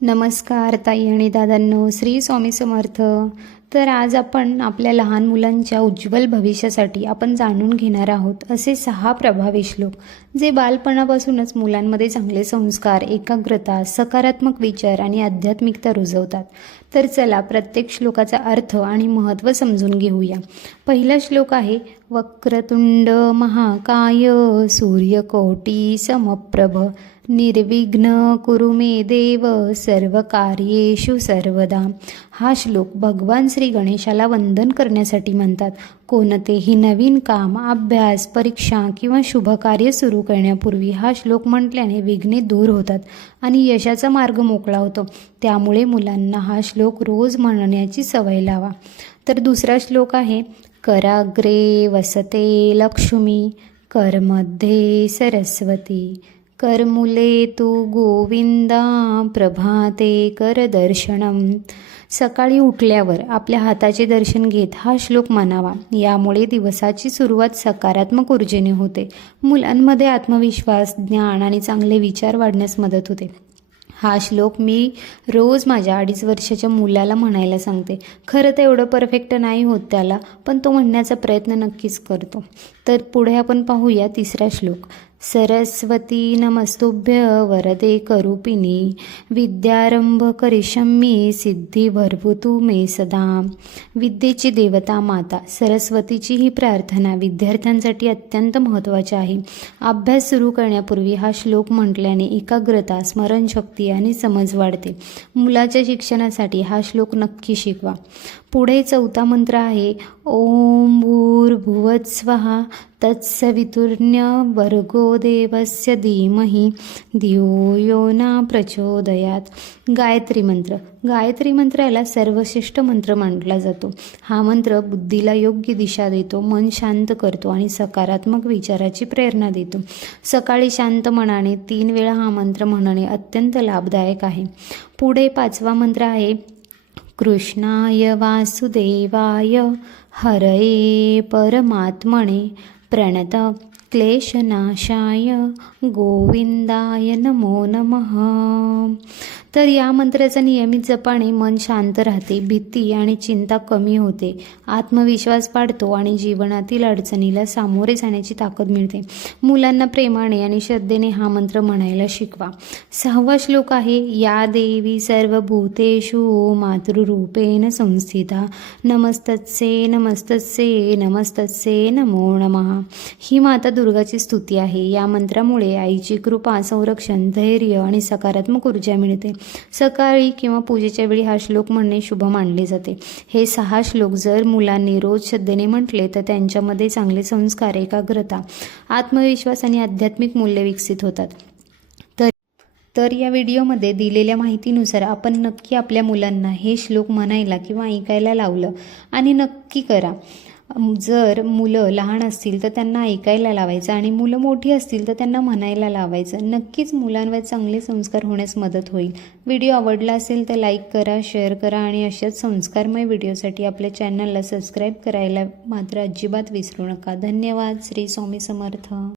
नमस्कार ताई आणि दादांनो, श्री स्वामी समर्थ. तर आज आपण आपल्या लहान मुलांच्या उज्ज्वल भविष्यासाठी आपण जाणून घेणार आहोत असे 6 प्रभावी श्लोक, जे बालपणापासूनच मुलांमध्ये चांगले संस्कार, एकाग्रता, सकारात्मक विचार आणि आध्यात्मिकता रुजवतात. तर चला प्रत्येक श्लोकाचा अर्थ आणि महत्त्व समजून घेऊया. पहिला श्लोक आहे, वक्रतुंड महाकाय सूर्यकोटी समप्रभ निर्विघ्न कुरु मे देव सर्व कार्येषु सर्वदा. हा श्लोक भगवान श्री गणेशाला वंदन करण्यासाठी म्हणतात. कोणतेही नवीन काम, अभ्यास, परीक्षा किंवा शुभकार्य सुरू करण्यापूर्वी हा श्लोक म्हटल्याने विघ्ने दूर होतात आणि यशाचा मार्ग मोकळा होतो. त्यामुळे मुलांना हा श्लोक रोज म्हणण्याची सवय लावा. तर दुसरा श्लोक आहे, कराग्रे वसते लक्ष्मी करमध्ये सरस्वती करमुले तू गोविंदा प्रभाते कर दर्शनम. सकाळी उठल्यावर आपल्या हाताचे दर्शन घेत हा श्लोक म्हणावा. यामुळे दिवसाची सुरुवात सकारात्मक ऊर्जेने होते. मुलांमध्ये आत्मविश्वास, ज्ञान आणि चांगले विचार वाढण्यास मदत होते. हा श्लोक मी रोज माझ्या 2.5 वर्षाच्या मुलाला म्हणायला सांगते. खरं तर एवढं परफेक्ट नाही होत त्याला, पण तो म्हणण्याचा प्रयत्न नक्कीच करतो. तर पुढे आपण पाहूया तिसरा श्लोक. सरस्वती नमस्तुभ्य वरदे करूपिणी विद्यारंभ करिष्यामि सिद्धी भरभूतु मे सदा. विद्येची देवता माता सरस्वतीची ही प्रार्थना विद्यार्थ्यांसाठी अत्यंत महत्त्वाची आहे. अभ्यास सुरू करण्यापूर्वी हा श्लोक म्हटल्याने एकाग्रता, स्मरणशक्ती आणि समज वाढते. मुलाच्या शिक्षणासाठी हा श्लोक नक्की शिकवा. पुढे चौथा मंत्र आहे, ओम भूर्भुवस्वः तत्सवितुर्ण्य भर्गो देवस्य धीमहि धियो यो न प्रचोदयात. गायत्री मंत्र. गायत्री मंत्राला सर्वश्रेष्ठ मंत्र मानला जातो. हा मंत्र बुद्धीला योग्य दिशा देतो, मन शांत करतो आणि सकारात्मक विचाराची प्रेरणा देतो. सकाळी शांत मनाने 3 वेळा हा मंत्र म्हणणे अत्यंत लाभदायक आहे. पुढे 5वा मंत्र आहे, कृष्णाय वासुदेवाय हरये परमात्मने प्रणत क्लेशनाशाय गोविंदाय नमो नमः. तर या मंत्राचा नियमित जपाने मन शांत राहते, भीती आणि चिंता कमी होते, आत्मविश्वास वाढतो आणि जीवनातील अडचणीला सामोरे जाण्याची ताकद मिळते. मुलांना प्रेमाने आणि श्रद्धेने हा मंत्र म्हणायला शिकवा. 6वा श्लोक आहे, या देवी सर्वभूतेषु मातृरूपेण संस्थिता नमस्तस्ये नमस्तस्ये नमस्तस्ये नमो नमः. ही माता दुर्गाची स्तुती आहे. या मंत्रामुळे आईची कृपा, संरक्षण, धैर्य आणि सकारात्मक ऊर्जा मिळते. सकाळी किंवा पूजेच्या वेळी हा श्लोक म्हणणे शुभ मानले जाते. हे 6 श्लोक जर मुलांनी रोज श्रद्धेने म्हटले तर त्यांच्यामध्ये चांगले संस्कार, एकाग्रता, आत्मविश्वास आणि आध्यात्मिक मूल्य विकसित होतात. तर या व्हिडिओमध्ये दिलेल्या माहितीनुसार आपण नक्की आपल्या मुलांना हे श्लोक म्हणायला किंवा ऐकायला लावलं आणि नक्की करा. जर मुलं लहान असतील तर त्यांना ऐकायला लावायचं आणि मुलं मोठी असतील तर त्यांना म्हणायला लावायचं. नक्कीच मुलांवर चांगले संस्कार होण्यास मदत होईल. व्हिडिओ आवडला असेल तर लाईक करा, शेअर करा आणि अशाच संस्कारमय व्हिडिओसाठी आपल्या चॅनलला सबस्क्राईब करायला मात्र अजिबात विसरू नका. धन्यवाद. श्री स्वामी समर्थ.